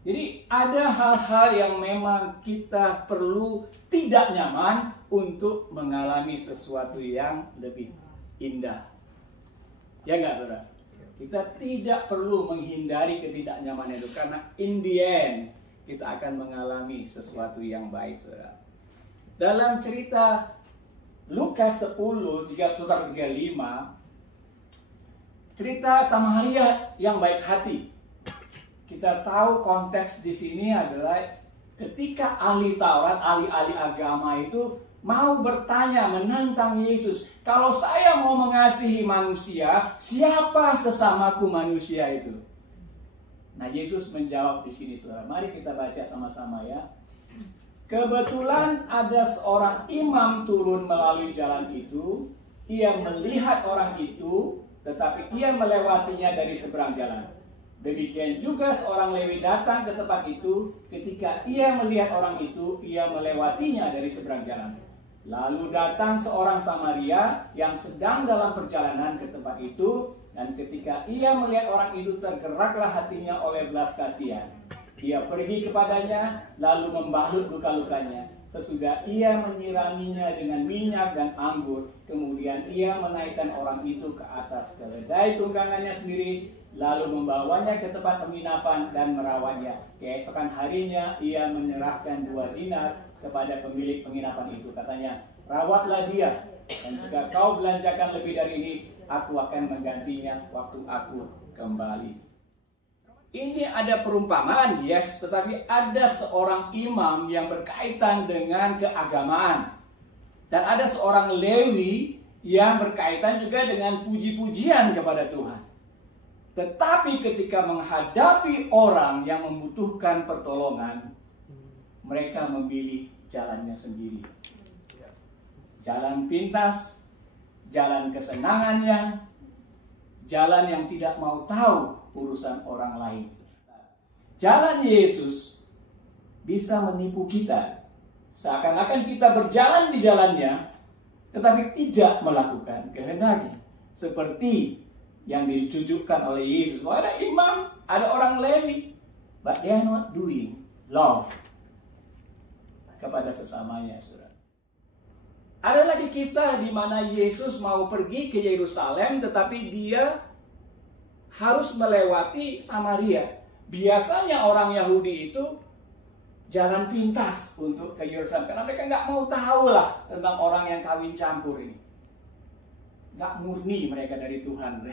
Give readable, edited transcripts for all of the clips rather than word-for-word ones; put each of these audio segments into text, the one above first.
Jadi ada hal-hal yang memang kita perlu tidak nyaman untuk mengalami sesuatu yang lebih indah. Ya nggak, saudara? Kita tidak perlu menghindari ketidaknyamanan itu, karena in the end kita akan mengalami sesuatu yang baik, saudara. Dalam cerita Lukas 10, 31-35, cerita Samaria yang baik hati. Kita tahu konteks di sini adalah ketika ahli Taurat, ahli-ahli agama itu mau bertanya, menantang Yesus, kalau saya mau mengasihi manusia, siapa sesamaku manusia itu? Nah, Yesus menjawab di sini, saudara. Mari kita baca sama-sama ya. Kebetulan ada seorang imam turun melalui jalan itu. Ia melihat orang itu, tetapi ia melewatinya dari seberang jalan. Demikian juga seorang Lewi datang ke tempat itu. Ketika ia melihat orang itu, ia melewatinya dari seberang jalan. Lalu datang seorang Samaria yang sedang dalam perjalanan ke tempat itu. Dan ketika ia melihat orang itu, tergeraklah hatinya oleh belas kasihan. Ia pergi kepadanya, lalu membalut luka-lukanya. Sesudah ia menyiraminya dengan minyak dan anggur, kemudian ia menaikkan orang itu ke atas keledai tunggangannya sendiri, lalu membawanya ke tempat penginapan dan merawatnya. Keesokan harinya ia menyerahkan 2 dinar kepada pemilik penginapan itu. Katanya, rawatlah dia, dan jika kau belanjakan lebih dari ini, aku akan menggantinya waktu aku kembali. Ini ada perumpamaan, yes, tetapi ada seorang imam yang berkaitan dengan keagamaan. Dan ada seorang Lewi yang berkaitan juga dengan puji-pujian kepada Tuhan. Tetapi ketika menghadapi orang yang membutuhkan pertolongan, mereka memilih jalannya sendiri. Jalan pintas, jalan kesenangannya, jalan yang tidak mau tahu urusan orang lain. Jalan Yesus bisa menipu kita. Seakan-akan kita berjalan di jalannya, tetapi tidak melakukan kehendaknya. Seperti yang ditujukan oleh Yesus. Ada imam, ada orang Lewi, but they are not doing love kepada sesamanya, saudara. Ada lagi kisah di mana Yesus mau pergi ke Yerusalem, tetapi dia harus melewati Samaria. Biasanya orang Yahudi itu jalan pintas untuk ke Yerusalem, karena mereka nggak mau tahu lah tentang orang yang kawin campur ini. Nggak murni mereka dari Tuhan.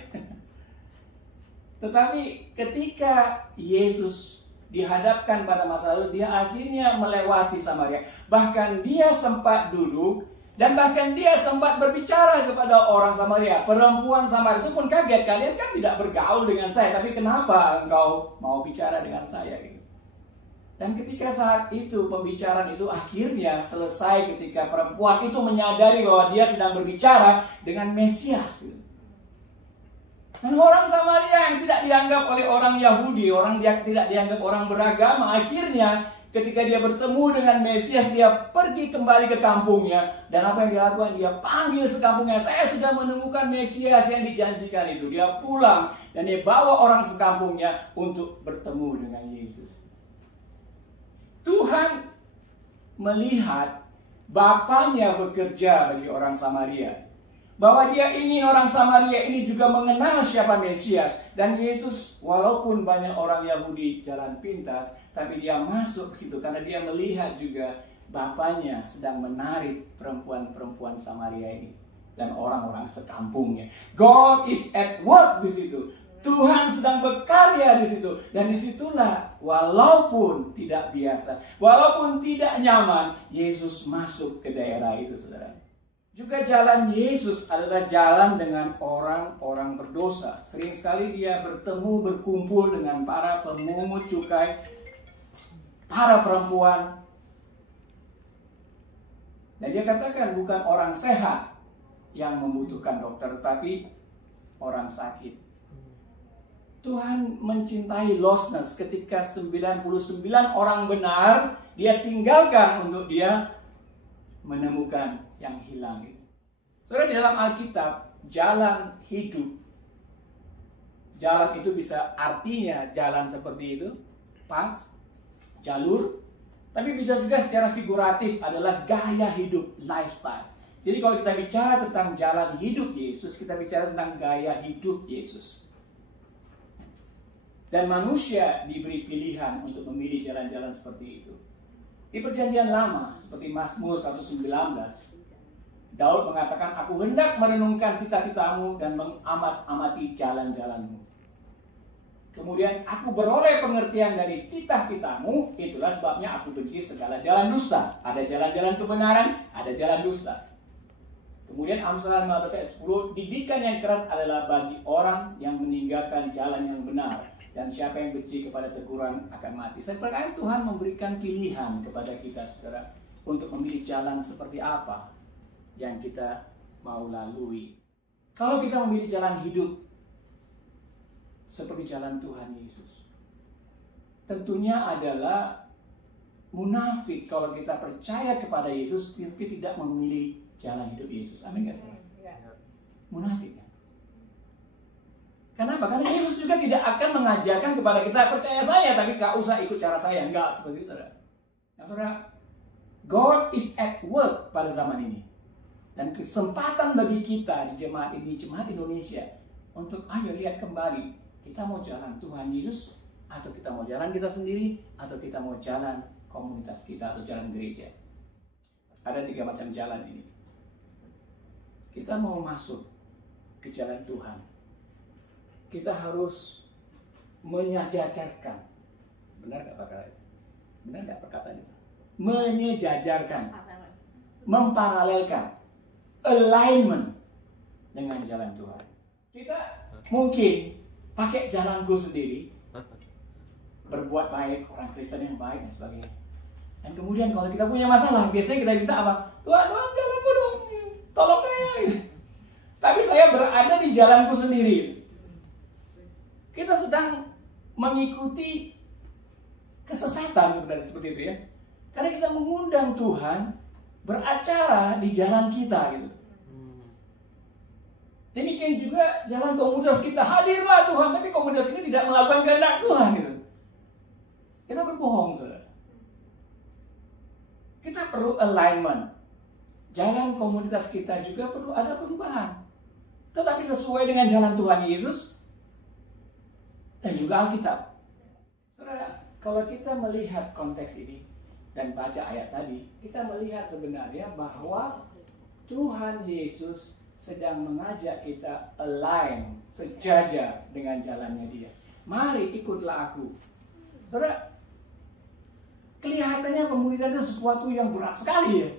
Tetapi ketika Yesus dihadapkan pada masalah, dia akhirnya melewati Samaria. Bahkan dia sempat duduk, dan bahkan dia sempat berbicara kepada orang Samaria. Perempuan Samaria itu pun kaget. Kalian kan tidak bergaul dengan saya, tapi kenapa engkau mau bicara dengan saya? Dan ketika saat itu, pembicaraan itu akhirnya selesai ketika perempuan itu menyadari bahwa dia sedang berbicara dengan Mesias. Dan orang Samaria yang tidak dianggap oleh orang Yahudi, orang yang tidak dianggap orang beragama, akhirnya ketika dia bertemu dengan Mesias, dia pergi kembali ke kampungnya. Dan apa yang dia lakukan? Dia panggil sekampungnya. Saya sudah menemukan Mesias yang dijanjikan itu. Dia pulang dan dia bawa orang sekampungnya untuk bertemu dengan Yesus. Tuhan melihat Bapaknya bekerja bagi orang Samaria. Bahwa dia ingin orang Samaria ini juga mengenal siapa Mesias. Dan Yesus, walaupun banyak orang Yahudi jalan pintas, tapi dia masuk ke situ karena dia melihat juga Bapaknya sedang menarik perempuan-perempuan Samaria ini dan orang-orang sekampungnya. God is at work di situ. Tuhan sedang berkarya di situ. Dan disitulah, walaupun tidak biasa, walaupun tidak nyaman, Yesus masuk ke daerah itu, saudara. Juga jalan Yesus adalah jalan dengan orang-orang berdosa. Sering sekali dia bertemu, berkumpul dengan para pemungut cukai, para perempuan. Dan dia katakan bukan orang sehat yang membutuhkan dokter, tapi orang sakit. Tuhan mencintai lostness ketika 99 orang benar dia tinggalkan untuk dia menemukan yang hilang itu. Saudara, di dalam Alkitab, jalan hidup, jalan itu bisa artinya jalan seperti itu, path, jalur, tapi bisa juga secara figuratif adalah gaya hidup, lifestyle. Jadi kalau kita bicara tentang jalan hidup Yesus, kita bicara tentang gaya hidup Yesus. Dan manusia diberi pilihan untuk memilih jalan-jalan seperti itu. Di Perjanjian Lama, seperti Mazmur 119, Daud mengatakan, aku hendak merenungkan titah-titahmu dan mengamat-amati jalan-jalanmu. Kemudian aku beroleh pengertian dari titah-titahmu, itulah sebabnya aku benci segala jalan dusta. Ada jalan-jalan kebenaran, ada jalan dusta. Kemudian Amsal 15 ayat 10, didikan yang keras adalah bagi orang yang meninggalkan jalan yang benar. Dan siapa yang benci kepada teguran akan mati. Sebenarnya Tuhan memberikan pilihan kepada kita, saudara, untuk memilih jalan seperti apa yang kita mau lalui. Kalau kita memilih jalan hidup seperti jalan Tuhan Yesus, tentunya adalah munafik kalau kita percaya kepada Yesus tapi tidak memilih jalan hidup Yesus. Amin gak sih? Munafik. Kenapa? Karena Yesus juga tidak akan mengajarkan kepada kita, percaya saya tapi gak usah ikut cara saya. Enggak seperti itu, saudara. Nah, saudara, God is at work pada zaman ini. Dan kesempatan bagi kita di jemaat ini, jemaat Indonesia, untuk ayo lihat kembali, kita mau jalan Tuhan Yesus, atau kita mau jalan kita sendiri, atau kita mau jalan komunitas kita, atau jalan gereja. Ada 3 macam jalan ini. Kita mau masuk ke jalan Tuhan, kita harus menyejajarkan. Benar nggak perkataan itu? Benar nggak perkataan itu? Menyejajarkan, memparalelkan, alignment dengan jalan Tuhan. Kita mungkin pakai jalanku sendiri, berbuat baik, orang Kristen yang baik dan sebagainya. Dan kemudian kalau kita punya masalah, biasanya kita minta apa? Tuhan, jalanku dong, tolong saya. Tapi saya berada di jalanku sendiri. Kita sedang mengikuti kesesatan sebenarnya seperti itu ya. Karena kita mengundang Tuhan beracara di jalan kita gitu. Demikian juga jalan komunitas kita, hadirlah Tuhan, tapi komunitas ini tidak melakukan kehendak Tuhan gitu. Kita berbohong, saudara. Kita perlu alignment. Jalan komunitas kita juga perlu ada perubahan. Tetapi sesuai dengan jalan Tuhan Yesus dan juga Alkitab. Saudara, kalau kita melihat konteks ini dan baca ayat tadi, kita melihat sebenarnya bahwa Tuhan Yesus sedang mengajak kita align, sejajar dengan jalannya Dia. Mari ikutlah aku. Saudara, kelihatannya pemuridan itu sesuatu yang berat sekali ya.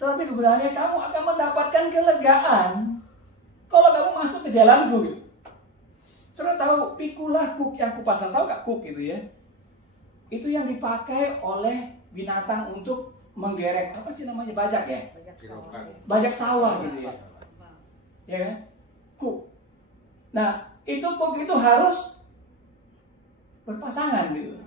Tetapi sebenarnya kamu akan mendapatkan kelegaan kalau kamu masuk ke jalanku gitu. Saudara tahu pikulah kuk yang kupasang, tahu gak kuk itu ya? Itu yang dipakai oleh binatang untuk menggerek, apa sih namanya, bajak ya? Bajak sawah gitu ya. Ya kan? Kuk. Nah, itu kuk itu harus berpasangan gitu.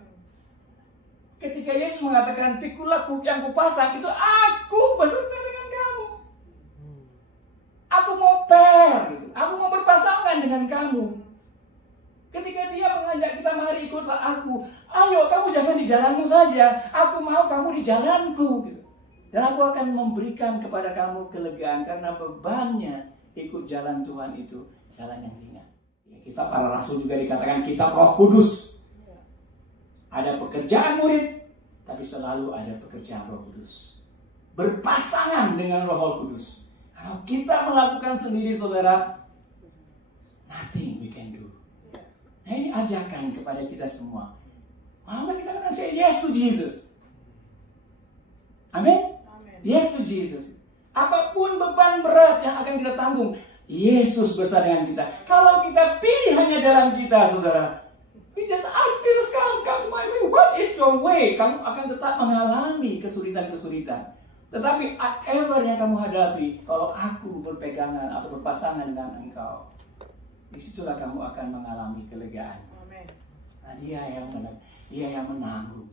Ketika Yesus mengatakan pikulah kuk yang kupasang, itu aku beserta dengan kamu. Aku mau pair gitu. Aku mau berpasangan dengan kamu. Ketika Dia mengajak kita, mari ikutlah aku. Ayo, kamu jangan di jalanmu saja. Aku mau kamu di jalanku gitu. Dan aku akan memberikan kepada kamu kelegaan karena bebannya ikut jalan Tuhan itu jalan yang ringan. Kisah para rasul juga dikatakan kitab Roh Kudus. Ada pekerjaan murid, tapi selalu ada pekerjaan Roh Kudus. Berpasangan dengan Roh Kudus. Kalau kita melakukan sendiri, saudara, nothing we can do. Nah, ini ajakan kepada kita semua. Maka kita akan say yes to Jesus. Amin? Yes to Jesus. Apapun beban berat yang akan kita tanggung, Yesus bersama dengan kita. Kalau kita pilih hanya jalan kita, saudara, we just ask Jesus, come to my way. What is your way? Kamu akan tetap mengalami kesulitan-kesulitan. Tetapi whatever yang kamu hadapi, kalau aku berpegangan atau berpasangan dengan engkau, disitulah kamu akan mengalami kelegaan. Nah, dia yang menanggung.